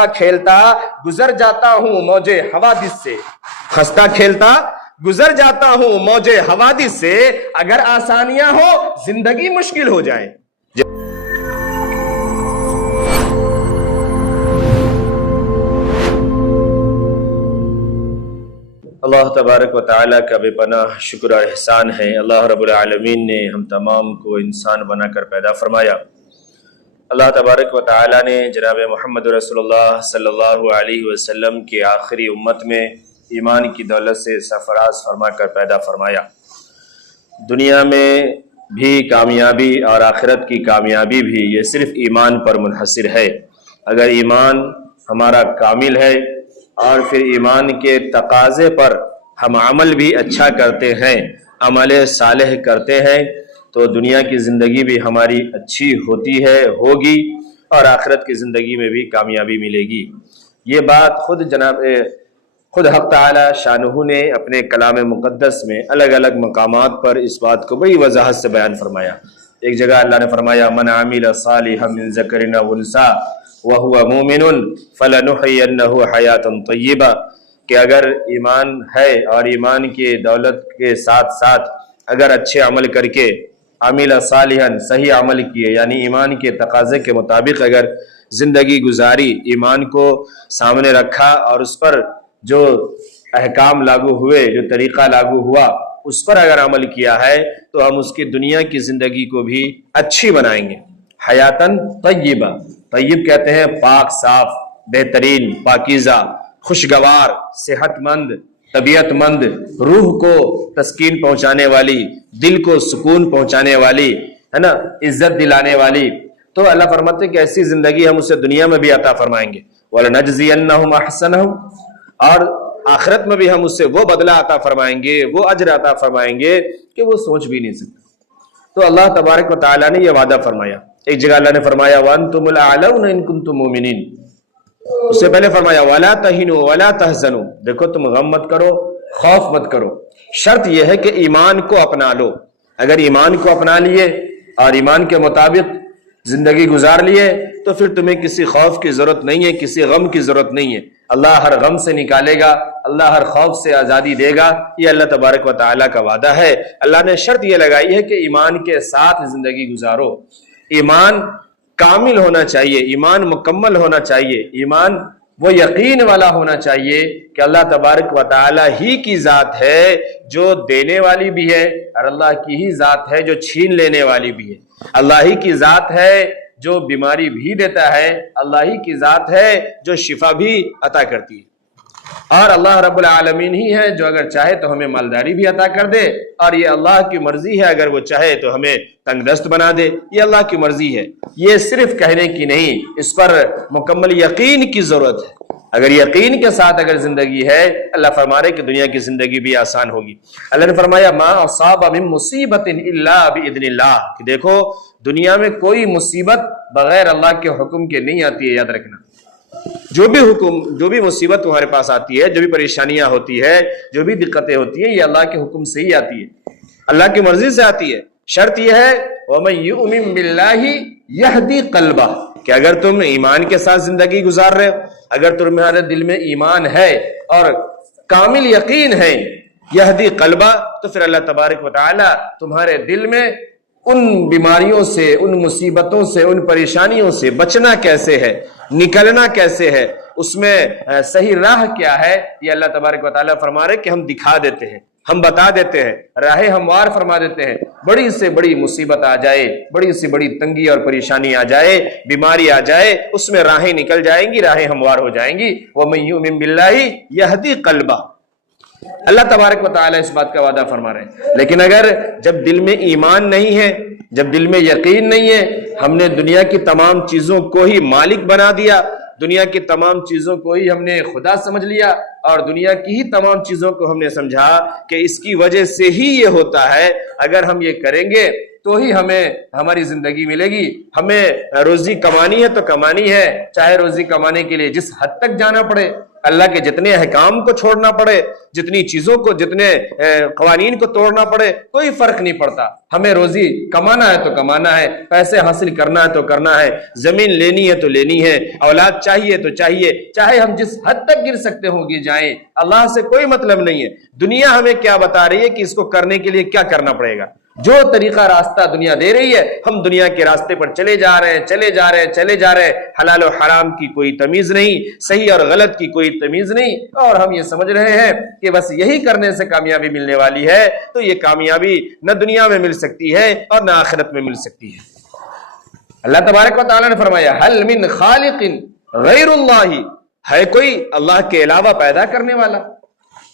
ہنستا کھیلتا گزر جاتا ہوں موجے حوادث سے، ہنستا کھیلتا گزر جاتا ہوں موجے حوادث سے، اگر آسانیاں ہو زندگی مشکل ہو جائے۔ اللہ تبارک و تعالیٰ کا بے پناہ شکر اور احسان ہے، اللہ رب العالمین نے ہم تمام کو انسان بنا کر پیدا فرمایا۔ اللہ تبارک و تعالیٰ نے جناب محمد رسول اللہ صلی اللہ علیہ وسلم کی آخری امت میں ایمان کی دولت سے سرفراز فرما کر پیدا فرمایا۔ دنیا میں بھی کامیابی اور آخرت کی کامیابی بھی یہ صرف ایمان پر منحصر ہے۔ اگر ایمان ہمارا کامل ہے اور پھر ایمان کے تقاضے پر ہم عمل بھی اچھا کرتے ہیں، عمل صالح کرتے ہیں، تو دنیا کی زندگی بھی ہماری اچھی ہوگی اور آخرت کی زندگی میں بھی کامیابی ملے گی۔ یہ بات خود حق تعالی شانہ نے اپنے کلام مقدس میں الگ الگ مقامات پر اس بات کو بڑی وضاحت سے بیان فرمایا۔ ایک جگہ اللہ نے فرمایا من عمل صالحا من ذکر او انثی وَهُوَ مُؤْمِنٌ فَلَنُحْيِيَنَّهُ حَيَاةً طَيِّبَةً کہ اگر ایمان ہے اور ایمان کی دولت کے ساتھ ساتھ اگر اچھے عمل کر کے عمل صالحا صحیح عمل کیے، یعنی ایمان کے تقاضے کے مطابق اگر زندگی گزاری، ایمان کو سامنے رکھا اور اس پر جو احکام لاگو ہوئے، جو طریقہ لاگو ہوا اس پر اگر عمل کیا ہے تو ہم اس کی دنیا کی زندگی کو بھی اچھی بنائیں گے۔ حیاتن طیبہ، طیب کہتے ہیں پاک صاف، بہترین، پاکیزہ، خوشگوار، صحت مند، طبیعت مند، روح کو تسکین پہنچانے والی، دل کو سکون پہنچانے والی، ہے نا، عزت دلانے والی۔ تو اللہ فرماتے ہیں کہ ایسی زندگی ہم اسے دنیا میں بھی عطا فرمائیں گے، وَلَنَجْزِيَنَّهُمْ أَحْسَنَهُمْ، اور آخرت میں بھی ہم اس سے وہ بدلہ عطا فرمائیں گے، وہ اجر عطا فرمائیں گے کہ وہ سوچ بھی نہیں سکتے۔ تو اللہ تبارک و تعالیٰ نے یہ وعدہ فرمایا۔ ایک جگہ اللہ نے فرمایا وَأَنْتُمُ الْأَعْلَوْنَ إِن كُنتُم مُؤْمِنِينَ، اس سے پہلے فرمایا وَلَا تَهِنُوا وَلَا تَحْزَنُوا، دیکھو تم غم مت کرو، خوف مت کرو، شرط یہ ہے کہ ایمان کو اپنا لو۔ اگر ایمان کو اپنا لیے اور ایمان کے مطابق زندگی گزار لیے تو پھر تمہیں کسی خوف کی ضرورت نہیں ہے، کسی غم کی ضرورت نہیں ہے۔ اللہ ہر غم سے نکالے گا، اللہ ہر خوف سے آزادی دے گا، یہ اللہ تبارک و تعالیٰ کا وعدہ ہے۔ اللہ نے شرط یہ لگائی ہے کہ ایمان کے ساتھ زندگی گزارو۔ ایمان کامل ہونا چاہیے، ایمان مکمل ہونا چاہیے، ایمان وہ یقین والا ہونا چاہیے کہ اللہ تبارک و تعالیٰ ہی کی ذات ہے جو دینے والی بھی ہے، اور اللہ کی ہی ذات ہے جو چھین لینے والی بھی ہے۔ اللہ ہی کی ذات ہے جو بیماری بھی دیتا ہے، اللہ ہی کی ذات ہے جو شفا بھی عطا کرتی ہے، اور اللہ رب العالمین ہی ہے جو اگر چاہے تو ہمیں مالداری بھی عطا کر دے، اور یہ اللہ کی مرضی ہے اگر وہ چاہے تو ہمیں تنگ دست بنا دے، یہ اللہ کی مرضی ہے۔ یہ صرف کہنے کی نہیں، اس پر مکمل یقین کی ضرورت ہے۔ اگر یقین کے ساتھ اگر زندگی ہے، اللہ فرما رہے کہ دنیا کی زندگی بھی آسان ہوگی۔ اللہ نے فرمایا ما اصاب من مصیبت الا باذن اللہ، کہ دیکھو دنیا میں کوئی مصیبت بغیر اللہ کے حکم کے نہیں آتی ہے، یاد رکھنا۔ جو بھی مصیبت تمہارے پاس آتی ہے، جو بھی پریشانیاں ہوتی ہے، جو بھی دقتیں ہوتی ہیں، یہ اللہ کے حکم سے ہی آتی ہے، اللہ کی مرضی سے آتی ہے۔ شرط یہ ہے وَمَن يُؤْمِن بِاللَّهِ يَهْدِي قَلْبَهُ، کہ اگر تم ایمان کے ساتھ زندگی گزار رہے ہو، اگر تمہارے دل میں ایمان ہے اور کامل یقین ہے، یہدی قلبہ، تو پھر اللہ تبارک و تعالی تمہارے دل میں ان بیماریوں سے، ان مصیبتوں سے، ان پریشانیوں سے بچنا کیسے ہے، نکلنا کیسے ہے، اس میں صحیح راہ کیا ہے، یہ اللہ تبارک و تعالیٰ فرما رہے کہ ہم دکھا دیتے ہیں، ہم بتا دیتے ہیں، راہ ہموار فرما دیتے ہیں۔ بڑی سے بڑی مصیبت آ جائے، بڑی سے بڑی تنگی اور پریشانی آ جائے، بیماری آ جائے، اس میں راہیں نکل جائیں گی، راہیں ہموار ہو جائیں گی۔ وَمَن يُؤْمِن بِاللَّهِ يَهْدِي قَلْبَهُ، اللہ تبارک و تعالیٰ اس بات کا وعدہ فرما رہے ہیں۔ لیکن اگر جب دل میں ایمان نہیں ہے، جب دل میں یقین نہیں ہے، ہم نے دنیا کی تمام چیزوں کو ہی مالک بنا دیا، دنیا کی تمام چیزوں کو ہی ہم نے خدا سمجھ لیا، اور دنیا کی ہی تمام چیزوں کو ہم نے سمجھا کہ اس کی وجہ سے ہی یہ ہوتا ہے، اگر ہم یہ کریں گے تو ہی ہمیں ہماری زندگی ملے گی، ہمیں روزی کمانی ہے تو کمانی ہے، چاہے روزی کمانے کے لیے جس حد تک جانا پڑے، اللہ کے جتنے احکام کو چھوڑنا پڑے، جتنی چیزوں کو، جتنے قوانین کو توڑنا پڑے، کوئی فرق نہیں پڑتا. ہمیں روزی کمانا ہے تو کمانا ہے، پیسے حاصل کرنا ہے تو کرنا ہے، زمین لینی ہے تو لینی ہے، اولاد چاہیے تو چاہیے، چاہے ہم جس حد تک گر سکتے ہوں گے جائیں. اللہ سے کوئی مطلب نہیں ہے. دنیا ہمیں کیا بتا رہی ہے کہ اس کو کرنے کے لیے کیا کرنا پڑے گا. جو طریقہ راستہ دنیا دے رہی ہے، ہم دنیا کے راستے پر چلے جا رہے ہیں، چلے جا رہے ہیں، چلے جا رہے ہیں. حلال و حرام کی کوئی تمیز نہیں، صحیح اور غلط کی کوئی تمیز نہیں، اور ہم یہ سمجھ رہے ہیں کہ بس یہی کرنے سے کامیابی ملنے والی ہے. تو یہ کامیابی نہ دنیا میں مل سکتی ہے اور نہ آخرت میں مل سکتی ہے. اللہ تبارک و تعالیٰ نے فرمایا هل من خالق غیر اللہ، ہے کوئی اللہ کے علاوہ پیدا کرنے والا؟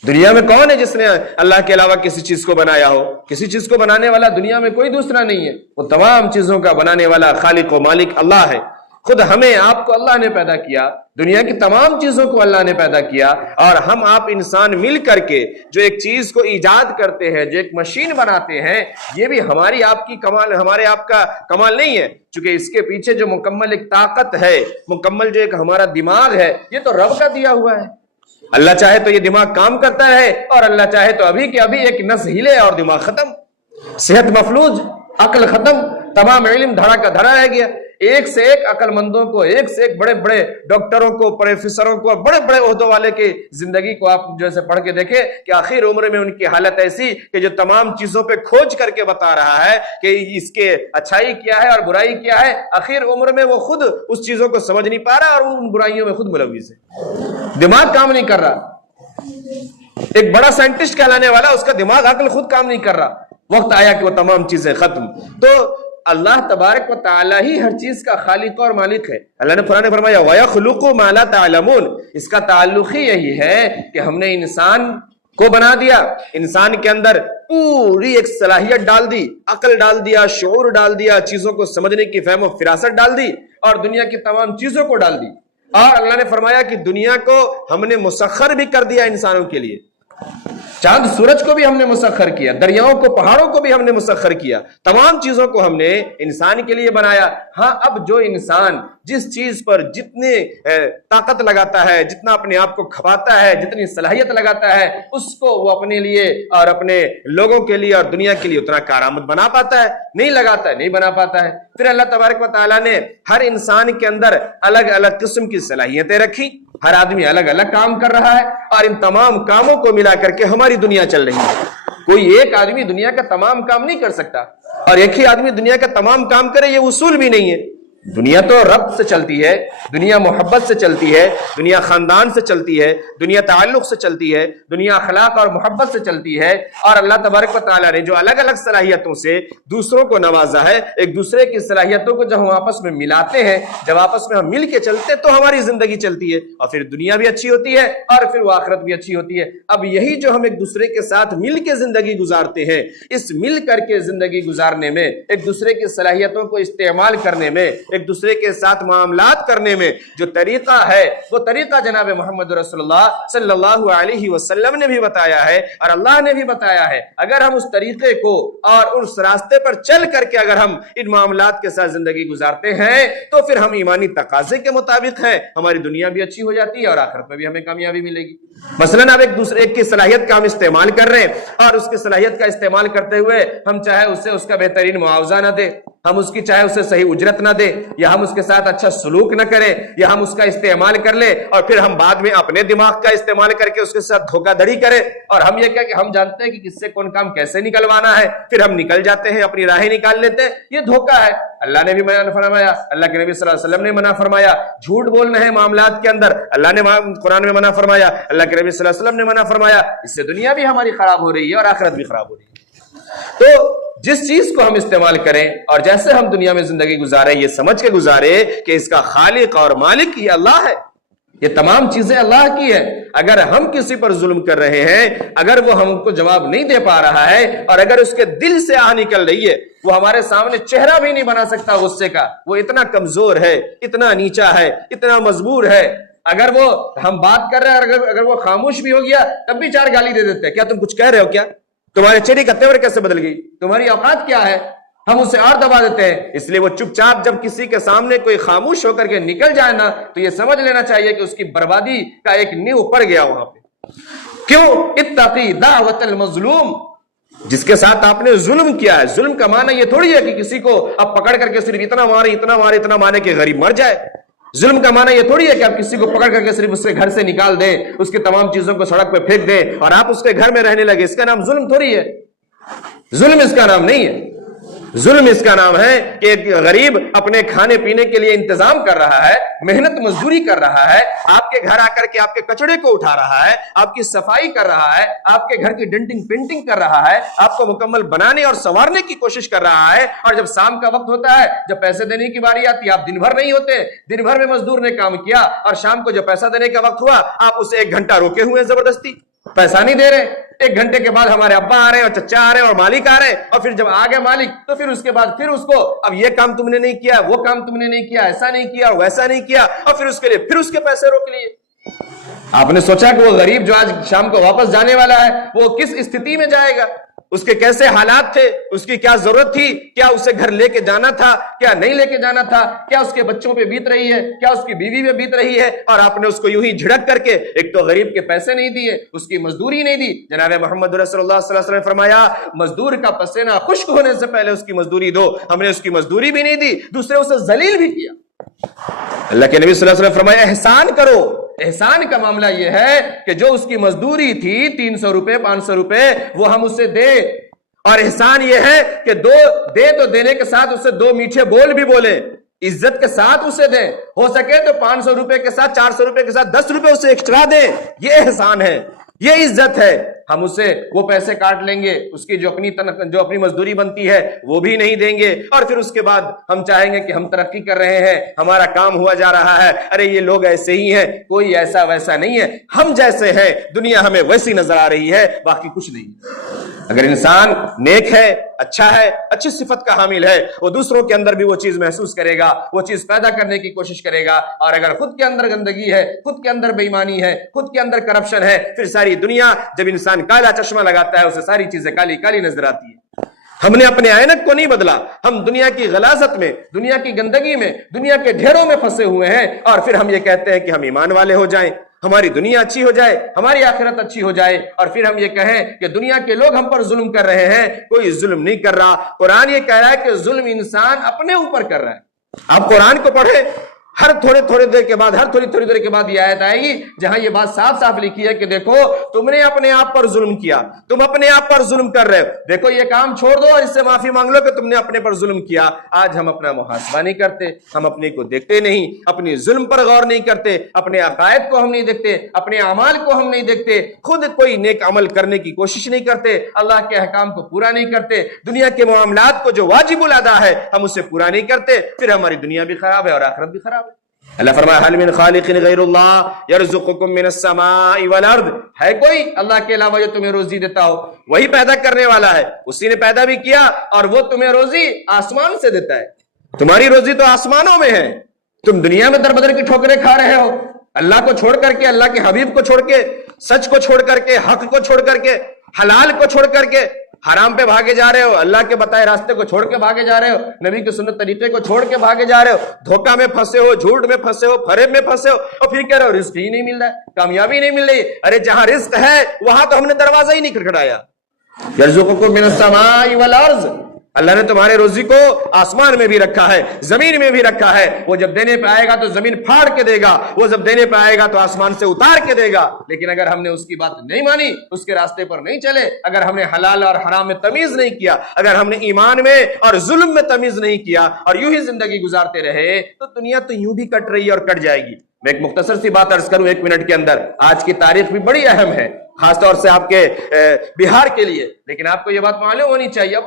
دنیا میں کون ہے جس نے اللہ کے علاوہ کسی چیز کو بنایا ہو؟ کسی چیز کو بنانے والا دنیا میں کوئی دوسرا نہیں ہے. وہ تمام چیزوں کا بنانے والا خالق و مالک اللہ ہے. خود ہمیں آپ کو اللہ نے پیدا کیا، دنیا کی تمام چیزوں کو اللہ نے پیدا کیا، اور ہم آپ انسان مل کر کے جو ایک چیز کو ایجاد کرتے ہیں، جو ایک مشین بناتے ہیں، یہ بھی ہماری آپ کی کمال، ہمارے آپ کا کمال نہیں ہے. چونکہ اس کے پیچھے جو مکمل ایک طاقت ہے، مکمل جو ایک ہمارا دماغ ہے، یہ تو رب کا دیا ہوا ہے. اللہ چاہے تو یہ دماغ کام کرتا ہے، اور اللہ چاہے تو ابھی کہ ابھی ایک نس ہلے اور دماغ ختم، صحت مفلوج، عقل ختم، تمام علم دھڑا کا دھڑا رہ گیا. ایک سے ایک عقل مندوں کو، ایک سے ایک بڑے بڑے ڈاکٹروں کو، پروفیسروں کو، بڑے بڑے عہدوں والے کی زندگی کو آپ جیسے پڑھ کے دیکھیں کہ آخر عمر میں ان کی حالت ایسی کہ جو تمام چیزوں پہ کھوج کر کے بتا رہا ہے کہ اس کے اچھائی کیا ہے اور برائی کیا ہے. آخر عمر میں وہ خود اس چیزوں کو سمجھ نہیں پا رہا اور ان برائیوں میں خود ملوث ہے. دماغ کام نہیں کر رہا. ایک بڑا سائنٹسٹ کہلانے والا، اس کا دماغ عقل خود کام نہیں کر رہا. وقت آیا کہ وہ تمام چیزیں ختم. تو اللہ تبارک و تعالیٰ ہی ہر چیز کا خالق اور مالک ہے. اللہ نے قرآن میں فرمایا وَيَخْلُقُ مَا لَا تَعْلَمُونَ. اس کا تعلق ہی یہی ہے کہ ہم نے انسان کو بنا دیا، انسان کے اندر پوری ایک صلاحیت ڈال دی، عقل ڈال دیا، شعور ڈال دیا، چیزوں کو سمجھنے کی فہم و فراست ڈال دی، اور دنیا کی تمام چیزوں کو ڈال دی. اور اللہ نے فرمایا کہ دنیا کو ہم نے مسخر بھی کر دیا انسانوں کے لیے. چاند سورج کو بھی ہم نے مسخر کیا، دریاؤں کو، پہاڑوں کو بھی ہم نے مسخر کیا، تمام چیزوں کو ہم نے انسان کے لیے بنایا. ہاں، اب جو انسان جس چیز پر جتنے طاقت لگاتا ہے، جتنا اپنے آپ کو کھپاتا ہے، جتنی صلاحیت لگاتا ہے، اس کو وہ اپنے لیے اور اپنے لوگوں کے لیے اور دنیا کے لیے اتنا کارآمد بنا پاتا ہے؟ نہیں لگاتا ہے، نہیں بنا پاتا ہے. پھر اللہ تبارک و تعالیٰ نے ہر انسان کے اندر الگ الگ قسم کی صلاحیتیں رکھی. ہر آدمی الگ الگ کام کر رہا ہے، اور ان تمام کاموں کو ملا کر کے ہماری دنیا چل رہی ہے. کوئی ایک آدمی دنیا کا تمام کام نہیں کر سکتا، اور ایک ہی آدمی دنیا کا تمام کام کرے، یہ اصول بھی نہیں ہے. دنیا تو رب سے چلتی ہے، دنیا محبت سے چلتی ہے، دنیا خاندان سے چلتی ہے، دنیا تعلق سے چلتی ہے، دنیا اخلاق اور محبت سے چلتی ہے. اور اللہ تبارک و تعالیٰ نے جو الگ الگ صلاحیتوں سے دوسروں کو نوازا ہے، ایک دوسرے کی صلاحیتوں کو جب ہم آپس میں ملاتے ہیں، جب آپس میں ہم مل کے چلتے ہیں، تو ہماری زندگی چلتی ہے، اور پھر دنیا بھی اچھی ہوتی ہے، اور پھر وہ آخرت بھی اچھی ہوتی ہے. اب یہی جو ہم ایک دوسرے کے ساتھ مل کے زندگی گزارتے ہیں، اس مل کر کے زندگی گزارنے میں، ایک دوسرے کی صلاحیتوں کو استعمال کرنے میں، ایک دوسرے کے ساتھ معاملات کرنے میں جو طریقہ ہے، وہ طریقہ جناب محمد رسول اللہ صلی اللہ علیہ وسلم نے بھی بتایا ہے، اور اللہ نے بھی بتایا ہے. اگر ہم اس طریقے کو اور اس راستے پر چل کر کے اگر ہم ان معاملات کے ساتھ زندگی گزارتے ہیں، تو پھر ہم ایمانی تقاضے کے مطابق ہیں، ہماری دنیا بھی اچھی ہو جاتی ہے اور آخرت میں بھی ہمیں کامیابی ملے گی. مثلاً اب ایک دوسرے کی صلاحیت کا ہم استعمال کر رہے ہیں، اور اس کی صلاحیت کا استعمال کرتے ہوئے ہم چاہے اسے اس کا بہترین معاوضہ نہ دیں، ہم اس کی چاہے اسے صحیح اجرت نہ دیں، یا ہم اس کے ساتھ اچھا سلوک نہ کریں، یا ہم اس کا استعمال کر لیں اور پھر ہم بعد میں اپنے دماغ کا استعمال کر کے اس کے ساتھ دھوکہ دھڑی کریں، اور ہم یہ کہ ہم جانتے ہیں کہ کس سے کون کام کیسے نکلوانا ہے، پھر ہم نکل جاتے ہیں، اپنی راہیں نکال لیتے ہیں. یہ دھوکہ ہے. اللہ نے بھی منع فرمایا، اللہ کے نبی صلی اللہ علیہ وسلم نے منع فرمایا. جھوٹ بولنا ہے معاملات کے اندر، اللہ نے قرآن میں منع فرمایا، اللہ کے نبی صلی اللہ علیہ وسلم نے منع فرمایا. اس سے دنیا بھی ہماری خراب ہو رہی ہے اور آخرت بھی خراب ہو رہی ہے. تو جس چیز کو ہم استعمال کریں اور جیسے ہم دنیا میں زندگی گزارے، یہ سمجھ کے گزارے کہ اس کا خالق اور مالک یہ اللہ ہے، یہ تمام چیزیں اللہ کی ہے. اگر ہم کسی پر ظلم کر رہے ہیں، اگر وہ ہم کو جواب نہیں دے پا رہا ہے، اور اگر اس کے دل سے آہ نکل رہی ہے، وہ ہمارے سامنے چہرہ بھی نہیں بنا سکتا غصے کا، وہ اتنا کمزور ہے، اتنا نیچا ہے، اتنا مجبور ہے. اگر وہ ہم بات کر رہے ہیں، اگر وہ خاموش بھی ہو گیا تب بھی 4 گالی دے دیتے ہیں. کیا تم کچھ کہہ رہے ہو؟ کیا تمہارے چہرے کا تیور کیسے بدل گئی؟ تمہاری اوقات کیا ہے؟ ہم اسے اور دبا دیتے ہیں. اس لیے وہ چپ چاپ جب کسی کے سامنے کوئی خاموش ہو کر کے نکل جائے نا تو یہ سمجھ لینا چاہیے کہ اس کی بربادی کا ایک نیو پڑ گیا وہاں پہ. کیوں؟ اتقی دعوت المظلوم، جس کے ساتھ آپ نے ظلم کیا ہے. ظلم کا معنی یہ تھوڑی ہے کہ کسی کو آپ پکڑ کر کے صرف اتنا مارے کہ غریب مر جائے. ظلم کا معنی یہ تھوڑی ہے کہ آپ کسی کو پکڑ کر کے صرف اس کے گھر سے نکال دیں، اس کی تمام چیزوں کو سڑک پہ پھینک دیں اور آپ اس کے گھر میں رہنے لگے. اس کا نام ظلم تھوڑی ہے. ظلم اس کا نام نہیں ہے. ظلم اس کا نام ہے کہ ایک غریب اپنے کھانے پینے کے لیے انتظام کر رہا ہے، محنت مزدوری کر رہا ہے، آپ کے گھر آ کر کے آپ کے کچڑے کو اٹھا رہا ہے، آپ کی صفائی کر رہا ہے، آپ کے گھر کی ڈنٹنگ پینٹنگ کر رہا ہے، آپ کو مکمل بنانے اور سنوارنے کی کوشش کر رہا ہے. اور جب شام کا وقت ہوتا ہے، جب پیسے دینے کی باری آتی ہے، آپ دن بھر نہیں ہوتے، دن بھر میں مزدور نے کام کیا اور شام کو جب پیسہ دینے کا وقت ہوا آپ اسے 1 گھنٹہ روکے ہوئے ہیں، زبردستی پیسہ نہیں دے رہے. 1 گھنٹے کے بعد ہمارے ابا آ رہے ہیں اور چچا آ رہے ہیں اور مالک آ رہے ہیں، اور پھر جب آ گئے مالک تو پھر اس کے بعد پھر اس کو اب یہ کام تم نے نہیں کیا، وہ کام تم نے نہیں کیا، ایسا نہیں کیا اور ویسا نہیں کیا، اور پھر اس کے لیے پھر اس کے پیسے روک لیے. آپ نے سوچا کہ وہ غریب جو آج شام کو واپس جانے والا ہے وہ کس استھتی میں جائے گا، اس کے کیسے حالات تھے، اس کی کیا ضرورت تھی، کیا اسے گھر لے کے جانا تھا، کیا نہیں لے کے جانا تھا، کیا اس کے بچوں پہ بیت رہی ہے، کیا اس کی بیوی پہ بیت رہی ہے، اور آپ نے اس کو یوں ہی جھڑک کر کے ایک تو غریب کے پیسے نہیں دیے، اس کی مزدوری نہیں دی. جناب محمد رسول اللہ صلی اللہ علیہ وسلم نے فرمایا مزدور کا پسینہ خشک ہونے سے پہلے اس کی مزدوری دو. ہم نے اس کی مزدوری بھی نہیں دی، دوسرے اسے ذلیل بھی کیا. اللہ کے نبی صلی اللہ علیہ وسلم فرمایا احسان کرو. احسان کا معاملہ یہ ہے کہ جو اس کی مزدوری تھی 300 روپے 500 روپے وہ ہم اسے دے، اور احسان یہ ہے کہ دے تو دینے کے ساتھ اسے 2 میٹھے بول بھی بولے، عزت کے ساتھ اسے دیں. ہو سکے تو 500 روپے کے ساتھ 400 روپے کے ساتھ 10 روپے اسے ایکسٹرا دیں. یہ احسان ہے، یہ عزت ہے. ہم اسے وہ پیسے کاٹ لیں گے، اس کی جو اپنی مزدوری بنتی ہے وہ بھی نہیں دیں گے، اور پھر اس کے بعد ہم چاہیں گے کہ ہم ترقی کر رہے ہیں، ہمارا کام ہوا جا رہا ہے. ارے یہ لوگ ایسے ہی ہیں، کوئی ایسا ویسا نہیں ہے، ہم جیسے ہیں، دنیا ہمیں ویسی نظر آ رہی ہے، باقی کچھ نہیں. اگر انسان نیک ہے، اچھا ہے، اچھی صفت کا حامل ہے، وہ دوسروں کے اندر بھی وہ چیز محسوس کرے گا، وہ چیز پیدا کرنے کی کوشش کرے گا. اور اگر خود کے اندر گندگی ہے، خود کے اندر بے ایمانی ہے، خود کے اندر کرپشن ہے، پھر ساری دنیا جب انسان کالا چشمہ لگاتا ہے اسے ساری چیزیں کالی کالی نظر آتی ہے. ہم نے اپنے عینک کو نہیں بدلا، ہم دنیا کی غلاظت میں، دنیا کی گندگی میں، دنیا کے ڈھیروں میں پھنسے ہوئے ہیں، اور پھر ہم یہ کہتے ہیں کہ ہم ایمان والے ہو جائیں، ہماری دنیا اچھی ہو جائے، ہماری آخرت اچھی ہو جائے، اور پھر ہم یہ کہیں کہ دنیا کے لوگ ہم پر ظلم کر رہے ہیں. کوئی ظلم نہیں کر رہا. قرآن یہ کہہ رہا ہے کہ ظلم انسان اپنے اوپر کر رہا ہے. آپ قرآن کو پڑھیں، ہر تھوڑی دیر کے بعد یہ آیت آئے گی جہاں یہ بات صاف صاف لکھی ہے کہ دیکھو تم نے اپنے آپ پر ظلم کیا، تم اپنے آپ پر ظلم کر رہے ہو، دیکھو یہ کام چھوڑ دو اور اس سے معافی مانگ لو کہ تم نے اپنے پر ظلم کیا. آج ہم اپنا محاسبہ نہیں کرتے، ہم اپنے کو دیکھتے نہیں، اپنی ظلم پر غور نہیں کرتے، اپنے عقائد کو ہم نہیں دیکھتے، اپنے اعمال کو ہم نہیں دیکھتے، خود کوئی نیک عمل کرنے کی کوشش نہیں کرتے، اللہ کے احکام کو پورا نہیں کرتے، دنیا کے معاملات کو جو واجب الادا ہے ہم اسے پورا نہیں کرتے، پھر ہماری دنیا بھی خراب ہے اور آخرت بھی خراب ہے. اللہ فرمایا حل من خالق غیر اللہ یرزقکم من السماء والارض، ہے کوئی اللہ کے علاوہ جو تمہیں روزی دیتا ہو؟ وہی پیدا کرنے والا ہے، اسی نے پیدا بھی کیا، اور وہ تمہیں روزی آسمان سے دیتا ہے. تمہاری روزی تو آسمانوں میں ہے، تم دنیا میں در بدر کی ٹھوکریں کھا رہے ہو، اللہ کو چھوڑ کر کے، اللہ کے حبیب کو چھوڑ کے، سچ کو چھوڑ کر کے، حق کو چھوڑ کر کے، حلال کو چھوڑ کر کے حرام پہ بھاگے جا رہے ہو، اللہ کے بتائے راستے کو چھوڑ کے بھاگے جا رہے ہو، نبی کے سنت طریقے کو چھوڑ کے بھاگے جا رہے ہو، دھوکہ میں پھنسے ہو، جھوٹ میں پھنسے ہو، فریب میں پھنسے ہو، اور پھر کہہ رہے ہو رزق ہی نہیں مل رہا ہے، کامیابی نہیں مل رہی. ارے جہاں رزق ہے وہاں تو ہم نے دروازہ ہی نہیں کھٹکھٹایا. یرزقکم من السماء والارض، اللہ نے تمہارے روزی کو آسمان میں بھی رکھا ہے، زمین میں بھی رکھا ہے. وہ جب دینے پہ آئے گا تو زمین پھاڑ کے دے گا، وہ جب دینے پہ آئے گا تو آسمان سے اتار کے دے گا. لیکن اگر ہم نے اس کی بات نہیں مانی، اس کے راستے پر نہیں چلے، اگر ہم نے حلال اور حرام میں تمیز نہیں کیا، اگر ہم نے ایمان میں اور ظلم میں تمیز نہیں کیا اور یوں ہی زندگی گزارتے رہے تو دنیا تو یوں بھی کٹ رہی ہے اور کٹ جائے گی. میں ایک مختصر سی بات عرض کروں 1 منٹ کے اندر. آج کی تاریخ بھی بڑی اہم ہے، خاص طور سے آپ کے بہار کے لیے، لیکن آپ کو یہ بات معلوم ہونی چاہیے،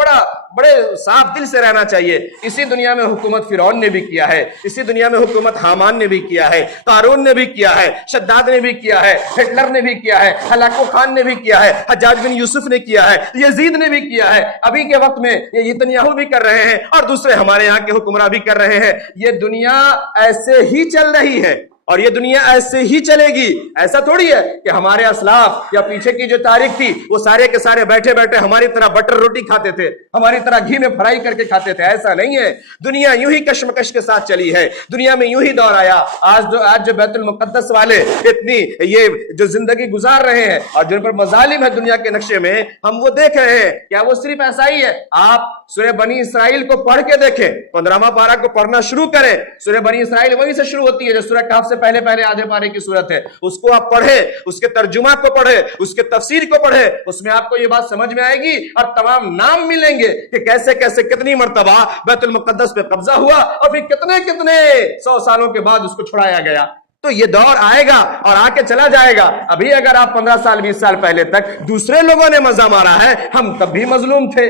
بڑے صاف دل سے رہنا چاہیے. اسی دنیا میں حکومت فرعون نے بھی کیا ہے، اسی دنیا میں حکومت حامان نے بھی کیا ہے، قارون نے بھی کیا ہے، شداد نے بھی کیا ہے، ہٹلر نے بھی کیا ہے، ہلاکو خان نے بھی کیا ہے، حجاج بن یوسف نے کیا ہے، یزید نے بھی کیا ہے، ابھی کے وقت میں یہ نتنیاہو بھی کر رہے ہیں، اور دوسرے ہمارے یہاں کے حکمراں بھی کر رہے ہیں. یہ دنیا ایسے ہی چل رہی ہے اور یہ دنیا ایسے ہی چلے گی. ایسا تھوڑی ہے کہ ہمارے اسلاف یا پیچھے کی جو تاریخ تھی وہ سارے کے سارے بیٹھے بیٹھے ہماری طرح بٹر روٹی کھاتے تھے, ہماری طرح گھی میں فرائی کر کے کھاتے تھے. ایسا نہیں ہے. دنیا یوں ہی کشمکش کے ساتھ چلی ہے, دنیا میں یوں ہی دور آیا. آج جو بیت المقدس والے اتنی یہ جو زندگی گزار رہے ہیں اور جن پر مظالم ہے دنیا کے نقشے میں, ہم وہ دیکھ رہے ہیں. کیا وہ صرف ایسا ہی ہے؟ آپ سورہ بنی اسرائیل کو پڑھ کے دیکھیں, 15واں پارہ کو پڑھنا شروع کریں. سورہ بنی اسرائیل وہیں سے شروع ہوتی ہے جو سورہ کہف سے پہلے آدھے پارے کی صورت ہے. اس کو آپ پڑھیں, اس کے ترجمہ کو پڑھیں, اس کے تفسیر کو پڑھیں. اس میں آپ کو یہ بات سمجھ میں آئے گی اور تمام نام ملیں گے کہ کیسے کیسے کتنی مرتبہ بیت المقدس پہ قبضہ ہوا اور پھر کتنے 100 سالوں کے بعد اس کو چھڑایا گیا. تو یہ دور آئے گا اور آ کے چلا جائے گا. ابھی اگر آپ 15 سال 20 سال پہلے تک دوسرے لوگوں نے مزہ مارا ہے, ہم تب بھی مظلوم تھے.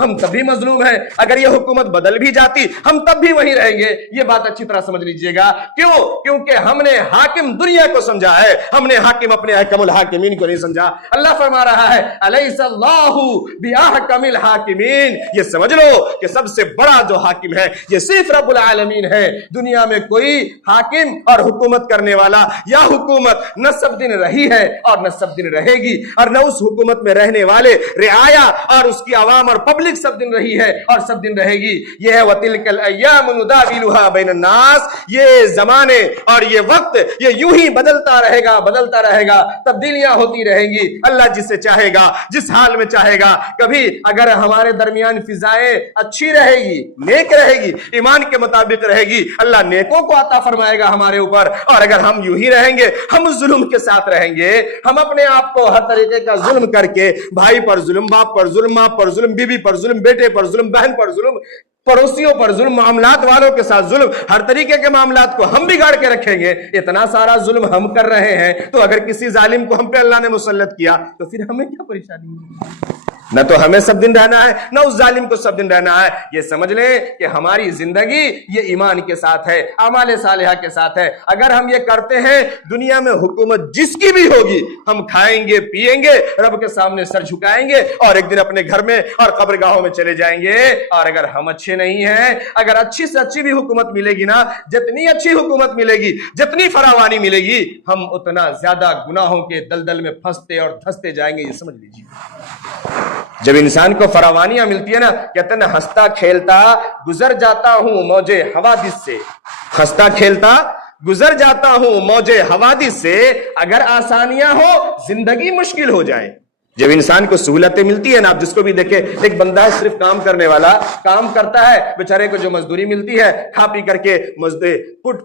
ہم تب بھی مظلوم ہیں. اگر یہ حکومت بدل بھی جاتی ہم تب بھی وہی رہیں گے. یہ بات اچھی طرح سمجھ لیجئے گا. کیوں؟ کیونکہ ہم نے حاکم دنیا کو سمجھا ہے, ہم نے حاکم اپنے احکم الحاکمین کو نہیں سمجھا. اللہ فرما رہا ہے الیس اللہ باحکم الحاکمین. یہ سمجھ لو کہ سب سے بڑا جو حاکم ہے یہ صرف رب العالمین ہے. دنیا میں کوئی حاکم اور حکومت کرنے والا یا حکومت نہ سب دن رہی ہے اور نہ سب دن رہے گی, اور نہ اس حکومت میں رہنے والے رعایا اور اس کی عوام اور پبلک سب دن رہی ہے اور سب دن رہے گی. یہ ہے وَتِلْكَ الْأَيَّامُ نُدَاوِلُهَا بَيْنَ النَّاسِ. یہ زمانے اور یہ وقت یہ یوں ہی بدلتا رہے گا, تبدیلیاں ہوتی رہیں گی. اللہ جسے چاہے گا جس حال میں چاہے گا. کبھی اگر ہمارے درمیان فضائیں اچھی رہے گی, نیک رہے گی, ایمان کے مطابق رہے گی, اللہ نیکوں کو عطا فرمائے گا ہمارے اوپر. اور اگر ہم یوں ہی رہیں گے, ہم ظلم کے ساتھ رہیں گے, ہم اپنے آپ کو ہر طریقے کا ظلم کر کے, بھائی پر ظلم, باپ پر ظلم, ماں پر ظلم, بیوی پر ظلم, بیٹے پر ظلم, بہن پر ظلم, پڑوسیوں پر ظلم, معاملات والوں کے ساتھ ظلم, ہر طریقے کے معاملات کو ہم بگاڑ کے رکھیں گے. اتنا سارا ظلم ہم کر رہے ہیں, تو اگر کسی ظالم کو ہم پہ اللہ نے مسلط کیا تو پھر ہمیں کیا پریشانی ہے؟ نہ تو ہمیں سب دن رہنا ہے, نہ اس ظالم کو سب دن رہنا ہے. یہ سمجھ لیں کہ ہماری زندگی یہ ایمان کے ساتھ ہے, اعمال صالحہ کے ساتھ ہے. اگر ہم یہ کرتے ہیں, دنیا میں حکومت جس کی بھی ہوگی, ہم کھائیں گے, پیئیں گے, رب کے سامنے سر جھکائیں گے اور ایک دن اپنے گھر میں اور قبرگاہوں میں چلے جائیں گے. اور اگر ہم اچھے نہیں ہیں, اگر اچھی سے اچھی بھی حکومت ملے گی نا, جتنی اچھی حکومت ملے گی, جتنی فراوانی ملے گی, ہم اتنا زیادہ گناہوں کے دلدل میں پھنستے اور دھستے جائیں گے. یہ سمجھ لیجیے. جب انسان کو فراوانیاں ملتی ہے نا, کہتے ہیں نا ہنستا کھیلتا گزر جاتا ہوں موجے حوادث سے, ہنستا کھیلتا گزر جاتا ہوں موجے حوادث سے. اگر آسانیاں ہو, زندگی مشکل ہو جائے. جب انسان کو سہولتیں ملتی ہے نا, آپ جس کو بھی دیکھیں, ایک بندہ ہے صرف کام کرنے والا, کام کرتا ہے, بیچارے کو جو مزدوری ملتی ہے, کھا پی کر کے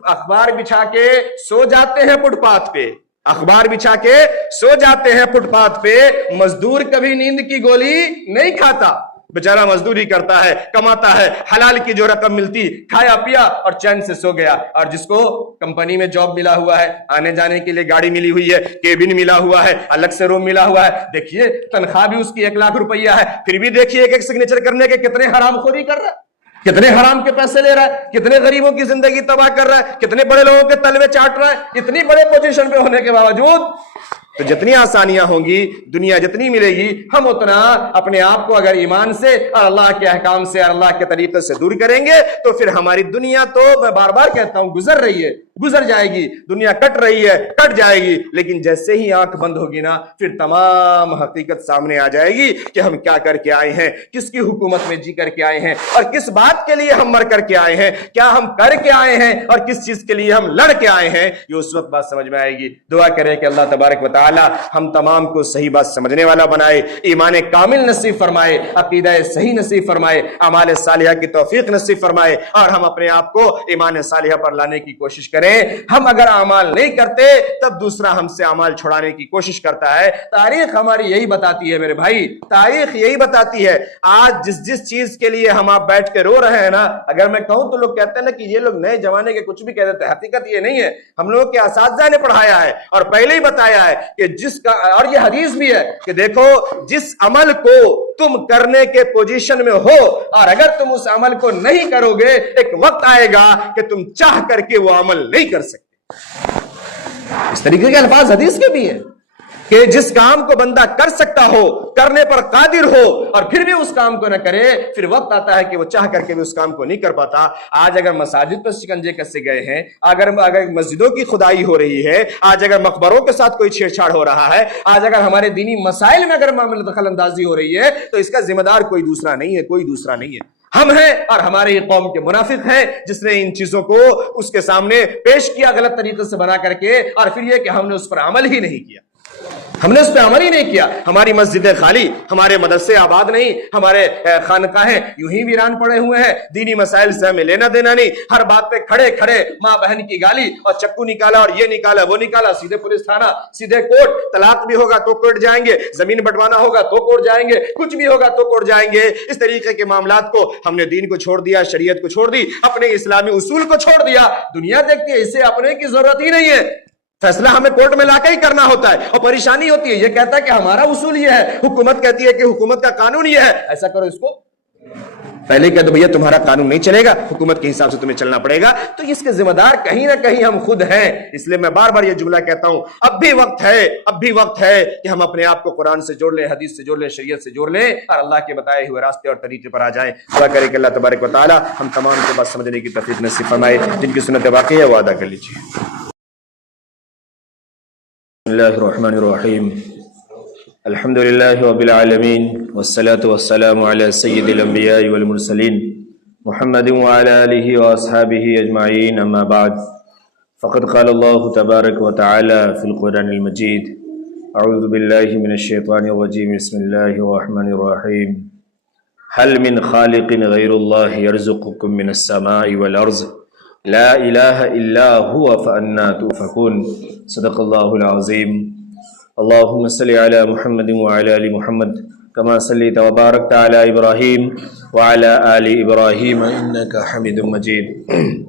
اخبار بچھا کے سو جاتے ہیں فٹ پاتھ پہ, اخبار بچھا کے سو جاتے ہیں فٹ پاتھ پہ. مزدور کبھی نیند کی گولی نہیں کھاتا, بیچارہ مزدوری کرتا ہے, کماتا ہے, حلال کی جو رقم ملتی, کھایا پیا اور چین سے سو گیا. اور جس کو کمپنی میں جاب ملا ہوا ہے, آنے جانے کے لیے گاڑی ملی ہوئی ہے, کیبن ملا ہوا ہے, الگ سے روم ملا ہوا ہے, دیکھیے تنخواہ بھی اس کی 1 لاکھ روپیہ ہے, پھر بھی دیکھیے ایک سگنیچر کرنے کے کتنے حرام خوری کر رہا ہے, کتنے حرام کے پیسے لے رہا ہے, کتنے غریبوں کی زندگی تباہ کر رہا ہے, کتنے بڑے لوگوں کے تلوے چاٹ رہا ہے, اتنی بڑے پوزیشن پہ ہونے کے باوجود. تو جتنی آسانیاں ہوں گی, دنیا جتنی ملے گی, ہم اتنا اپنے آپ کو اگر ایمان سے اور اللہ کے احکام سے اور اللہ کے طریقے سے دور کریں گے, تو پھر ہماری دنیا, تو میں بار بار کہتا ہوں, گزر رہی ہے, گزر جائے گی. دنیا کٹ رہی ہے, کٹ جائے گی. لیکن جیسے ہی آنکھ بند ہوگی نا, پھر تمام حقیقت سامنے آ جائے گی کہ ہم کیا کر کے آئے ہیں, کس کی حکومت میں جی کر کے آئے ہیں, اور کس بات کے لیے ہم مر کر کے آئے ہیں, کیا ہم کر کے آئے ہیں, اور کس چیز کے لیے ہم لڑ کے آئے ہیں. یہ اس وقت بات سمجھ میں آئے گی. دعا کرے کہ اللہ تبارک و تعالی ہم تمام کو صحیح بات سمجھنے والا بنائے, ایمان کامل نصیب فرمائے, عقیدہ صحیح نصیب فرمائے, اعمال صالحہ کی توفیق نصیب فرمائے, اور ہم اپنے آپ کو ایمان صالحہ پر لانے کی کوشش کریں. ہم اگر اعمال نہیں کرتے, تب دوسرا ہم سے اعمال چھڑانے کی کوشش کرتا ہے. تاریخ ہماری یہی بتاتی ہے میرے بھائی, تاریخ یہی بتاتی ہے. آج جس چیز کے لیے ہم آپ بیٹھ کے رو رہے ہیں نا, اگر میں کہوں تو لوگ کہتے ہیں نا کہ یہ لوگ نئے زمانے کے کچھ بھی کہہ دیتے ہیں. حقیقت یہ نہیں ہے. ہم لوگوں کے اساتذہ نے پڑھایا ہے اور پہلے ہی بتایا ہے کہ جس کا, اور یہ حدیث بھی ہے کہ دیکھو, جس عمل کو تم کرنے کے پوزیشن میں ہو, اور اگر تم اس عمل کو نہیں کرو گے, ایک وقت آئے گا کہ تم چاہ کر کے وہ عمل نہیں کر سکتے. اس طریقے کے الفاظ حدیث کے بھی ہیں. کہ جس کام کو بندہ کر سکتا ہو، کرنے پر قادر ہو، اور پھر بھی اس کام کو نہ کرے، پھر وقت آتا ہے کہ وہ چاہ کر کے بھی اس کام کو نہیں کر پاتا۔ آج اگر مساجد پر شکنجے کسے گئے ہیں، اگر مسجدوں کی کھدائی ہو رہی ہے، آج اگر مقبروں کے ساتھ کوئی چھیڑ چھاڑ ہو رہا ہے، آج اگر ہمارے دینی مسائل میں اگر معاملہ دخل اندازی ہو رہی ہے، تو اس کا ذمہ دار کوئی دوسرا نہیں ہے، کوئی دوسرا نہیں ہے، ہم ہیں، اور ہمارے یہ قوم کے منافق ہیں جس نے ان چیزوں کو اس کے سامنے پیش کیا غلط طریقے سے بنا کر کے، اور پھر یہ کہ ہم نے اس پر عمل ہی نہیں کیا، ہم نے اس پہ عمل ہی نہیں کیا۔ ہماری مسجدیں خالی، ہمارے مدرسے آباد نہیں، ہمارے خانقاہیں یوں ہی ویران پڑے ہوئے ہیں، دینی مسائل سے ہمیں لینا دینا نہیں، ہر بات پہ کھڑے کھڑے ماں بہن کی گالی، اور چکو نکالا اور یہ نکالا وہ نکالا، سیدھے پولیس تھانہ، سیدھے کورٹ، طلاق بھی ہوگا تو کورٹ جائیں گے، زمین بٹوانا ہوگا تو کورٹ جائیں گے، کچھ بھی ہوگا تو کورٹ جائیں گے۔ اس طریقے کے معاملات کو ہم نے دین کو چھوڑ دیا، شریعت کو چھوڑ دی، اپنے اسلامی اصول کو چھوڑ دیا۔ دنیا دیکھتی ہے اسے اپنے کی ضرورت ہی نہیں ہے، فیصلہ ہمیں کورٹ میں لا کے ہی کرنا ہوتا ہے، اور پریشانی ہوتی ہے، یہ کہتا ہے کہ ہمارا اصول یہ ہے، حکومت کہتی ہے کہ حکومت کا قانون یہ ہے، ایسا کرو اس کو، پہلے کہہ دو بھیا تمہارا قانون نہیں چلے گا، حکومت کے حساب سے تمہیں چلنا پڑے گا۔ تو اس کے ذمہ دار کہیں نہ کہیں ہم خود ہیں۔ اس لیے میں بار بار یہ جملہ کہتا ہوں، اب بھی وقت ہے کہ ہم اپنے آپ کو قرآن سے جوڑ لیں، حدیث سے جوڑ لیں، شریعت سے جوڑ لیں، اور اللہ کے بتائے ہوئے راستے اور طریقے پر آ جائیں۔ دعا کرے کہ اللہ تبارک و تعالی ہم تمام کو بات سمجھنے کی توفیق نصیب فرمائے، جن کی سنت واقعی ہے وہ ادا کر لیجیے۔ بسم الله الرحمن الرحيم الحمد لله رب العالمين والصلاة والسلام على سيد الأنبياء والمرسلين محمد وعلى آله وأصحابه أجمعين، أما بعد، فقد قال الله تبارك وتعالى في القرآن المجيد: أعوذ بالله من الشيطان الرجيم، بسم الله الرحمن الرحيم، هل من خالق غير الله يرزقكم من السماء والأرض لا الہ الا هو فأنا تؤفکون۔ صدق اللہ العظیم۔ اللہم صلی علی محمد وعلی آل محمد کما صلیت وبارکت علی ابراہیم وعلی آل ابراہیم انک حمید مجید۔